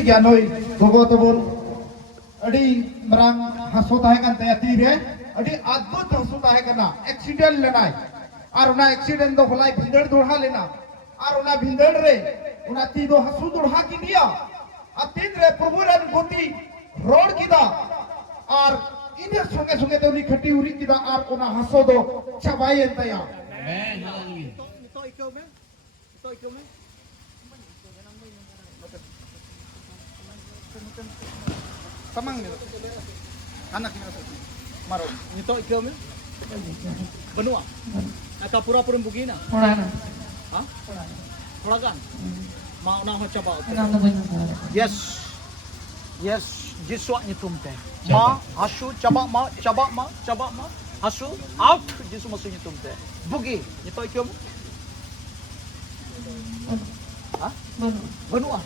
ठीक है नई गोगो तबन अड़ी मरांग हासो ताहे कान ते तीरे अड़ी अद्भुत हासो ताहे काना एक्सीडेंट लेनाय और उना एक्सीडेंट दो हलाई भिंदड़ दोढ़ा लेना और उना भिंदड़ रे उना ती दो हासु दोढ़ा की दिया अतीत रे प्रभु रन गोती रोड किदा और इधर संगे संगे तो उनी खटी उरी किदा और उना हासो दो चबाई एंतया आमेन हालेलुया तो इक्यो में Tamang ni anak ni maro nito ikaw mo benua nakapura-pura bugina Wala na. ha wala kan mau na ho chaba Ano na ba yung yes jiswa ni tumte ma asu chaba ma asu out jisu masu ni tumte bugi nito ikaw mo ha Bano. benua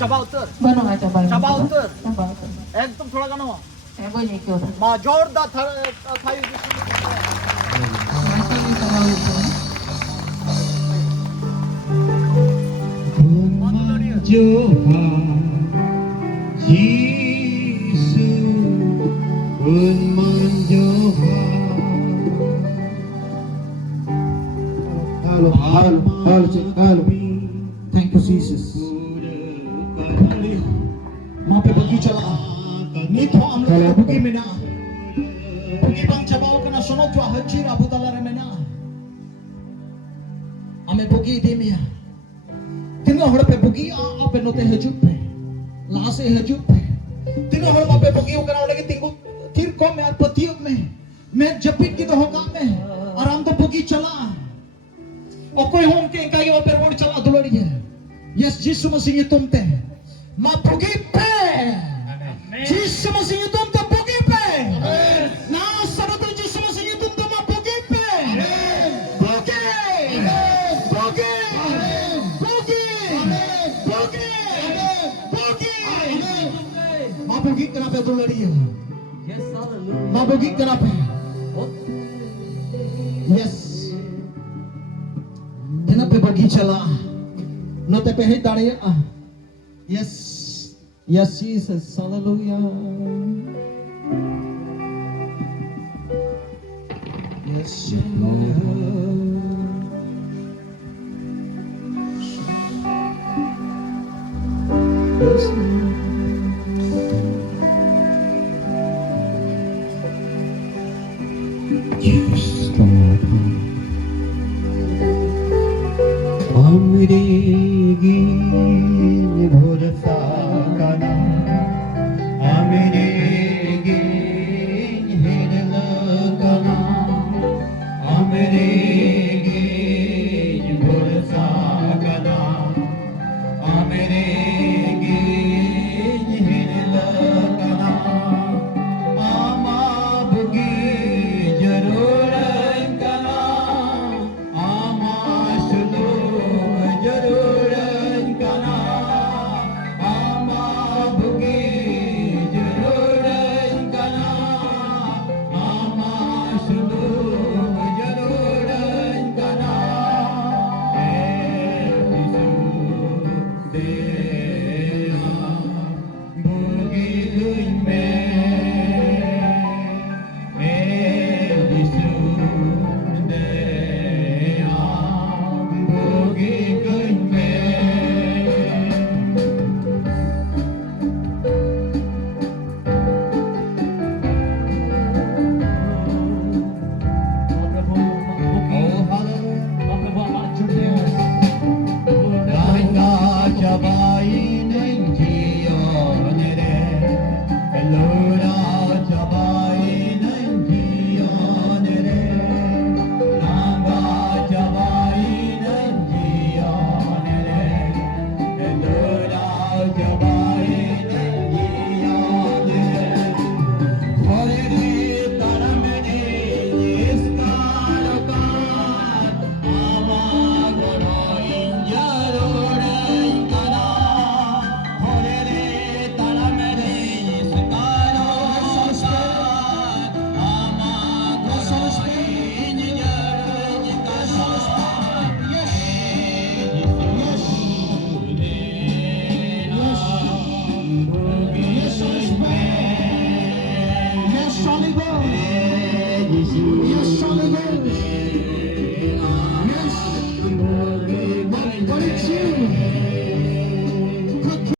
chaba utar Bano nga chabal. chaba utar Chabal. एकदम थोड़ा गाना हो Eh, boy, niyo kyun. मां जोरदार Thai Masa yung chabal ito. Halo. Thank you Jesus. Mau pe bagi chala. Ni to am lo bugi mena. Bugi bang chabao kana sono jo hajir abu dalare mena. Ame bugi demia. Tino hor pe bugi a pe note hajut pe. La se hajut pe. Tino hor ma pe bugi kana lagi tingu tir ko me ar patiyuk me. मैं जपित की तो होगा मैं आराम तो बुगी चला और कोई होम के कहीं और पे रोड चला दुलड़ी है यस यीशु मसीह ये तुम ते मां बुगी पे यीशु मसीह ये तुम तो बुगी पे ना सब तो यीशु मसीह ये तुम तो मां बुगी पे बुगी मां बुगी कना पे दुलड़ी है मां बुगी कना पे yes tina pe bagi chala no te pe hi dare yes Jesus hallelujah yes Yes, Holy Ghost.